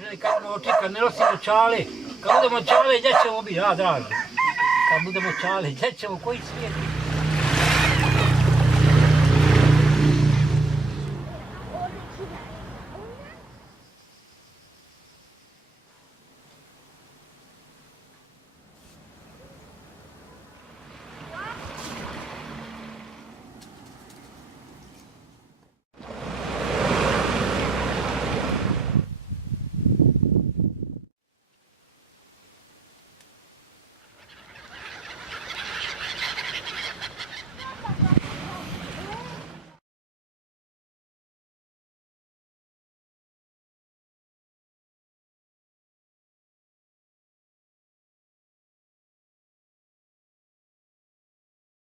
tražili kad ne nosimo čale. Kad budemo čale, gdje ćemo biti? Ja draži. Kad budemo čale, gdje ćemo, koji svijet?